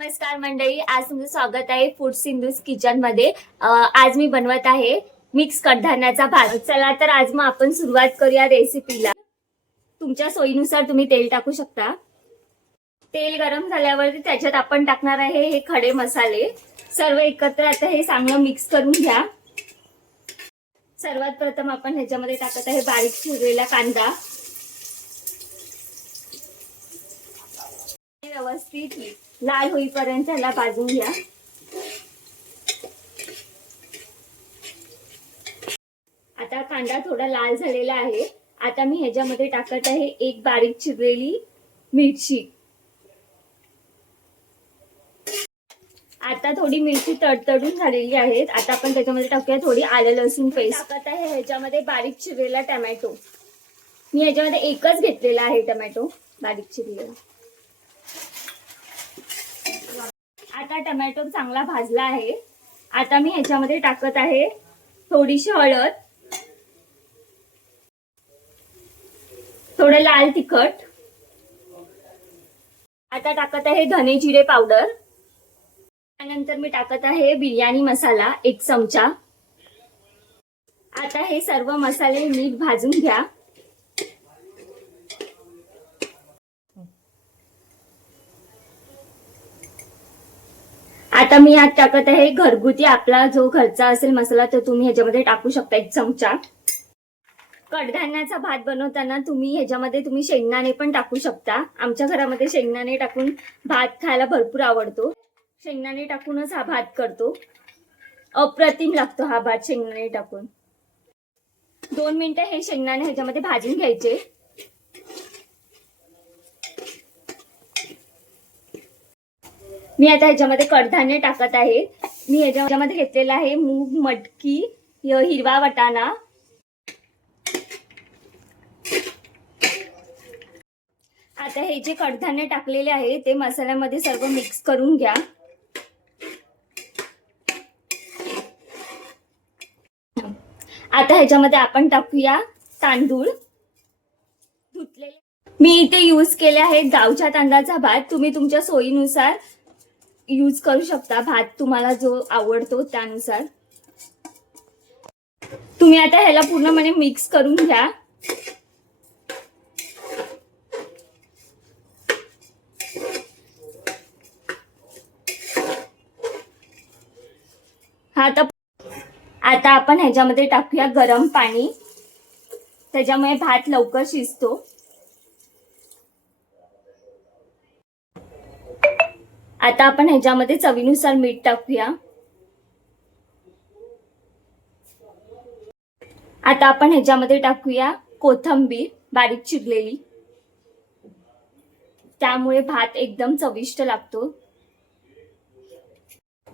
नमस्कार मंडळी आज तुमचं स्वागत आहे फूड सिंधूस किचनमध्ये. आज मी बनवत आहे मिक्स कडधान्याचा भात. चला तर आज मग आपण सुरुवात करूया रेसिपीला तुमच्या सोयीनुसार तुम्ही तेल टाकू शकता. तेल गरम झाल्यावरती त्याच्यात आपण टाकणार आहे हे खडे मसाले. सर्व एकत्र आता हे चांगलं मिक्स करून घ्या. सर्वात प्रथम आपण ह्याच्यामध्ये टाकत आहे बारीक चिरलेला कांदा. व्यवस्थित लाल होईपर्यंत त्याला भाजून घ्या. आता कांदा थोडा लाल झालेला आहे. आता मी ह्याच्यामध्ये टाकत आहे एक बारीक चिरलेली मिरची. आता थोडी मिरची तडतडून झालेली आहेत. आता आपण त्याच्यामध्ये टाकूया थोडी आलं लसूण पेस्ट. टाकत आहे ह्याच्यामध्ये बारीक चिरलेला टमॅटो. मी ह्याच्यामध्ये एकच घेतलेला आहे टमॅटो बारीक चिरलेला. आता टमॅटो चांगला भाजला आहे. आता मी ह्याच्यामध्ये टाकत आहे थोडीशी हळद. थोडं लाल तिखट. आता टाकत आहे धने जिरे पावडर. त्यानंतर मी टाकत आहे बिर्याणी मसाला एक चमचा. आता हे सर्व मसाले नीट भाजून घ्या. आता मी यात टाकत आहे. घरगुती आपला जो घरचा असेल मसाला तो तुम्ही ह्याच्यामध्ये टाकू शकता एक चमचा. कडधान्याचा भात बनवताना तुम्ही ह्याच्यामध्ये तुम्ही शेंगदाणे पण टाकू शकता. आमच्या घरामध्ये शेंगदाणे टाकून भात खायला भरपूर आवडतो. शेंगदाणे टाकूनच हा भात करतो. अप्रतिम लागतो हा भात शेंगदाणे टाकून. दोन मिनिटं हे शेंगदाणे ह्याच्यामध्ये भाजून घ्यायचे. मी आता ह्याच्यामध्ये कडधान्य टाकत आहे. मी ह्याच्यामध्ये घेतलेला आहे मूग मटकी हिरवा वटाणा. आता हे जे कडधान्य टाकलेले आहे ते मसाल्यामध्ये सर्व मिक्स करून घ्या. आता ह्याच्यामध्ये आपण टाकूया तांदूळ. धुतलेले मी इथे यूज केले आहे गावच्या तांदळाचा भात. तुम्ही तुमच्या सोयीनुसार यूज करू शकता. भात तुम्हाला जो आवडतो त्यानुसार. तुम्ही आता ह्याला पूर्णपणे मिक्स करून घ्या. हा आता आता आपण ह्याच्यामध्ये टाकूया गरम पाणी. त्याच्यामुळे भात लवकर शिजतो. आता आपण ह्याच्यामध्ये चवीनुसार मीठ टाकूया. आता आपण ह्याच्यामध्ये टाकूया कोथंबीर बारीक चिरलेली. त्यामुळे भात एकदम चविष्ट लागतो.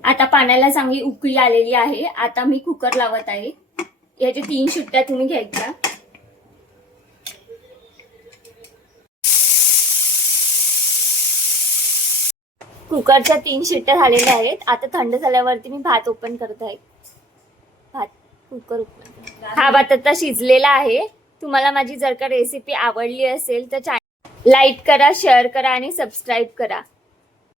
आता पाण्याला चांगली उकळी आलेली आहे. आता मी कुकर लावत आहे. याच्या तीन शिट्ट्या तुम्ही घ्यायच्या. कुकरच्या तीन शिट्ट्या झालेल्या आहेत. आता थंड झाल्यावरती मी भात ओपन करत आहे. भात कुकर ओपन हा भात आता शिजलेला आहे. तुम्हाला माझी जर का रेसिपी आवडली असेल तर लाईक करा शेअर करा आणि सबस्क्राईब करा.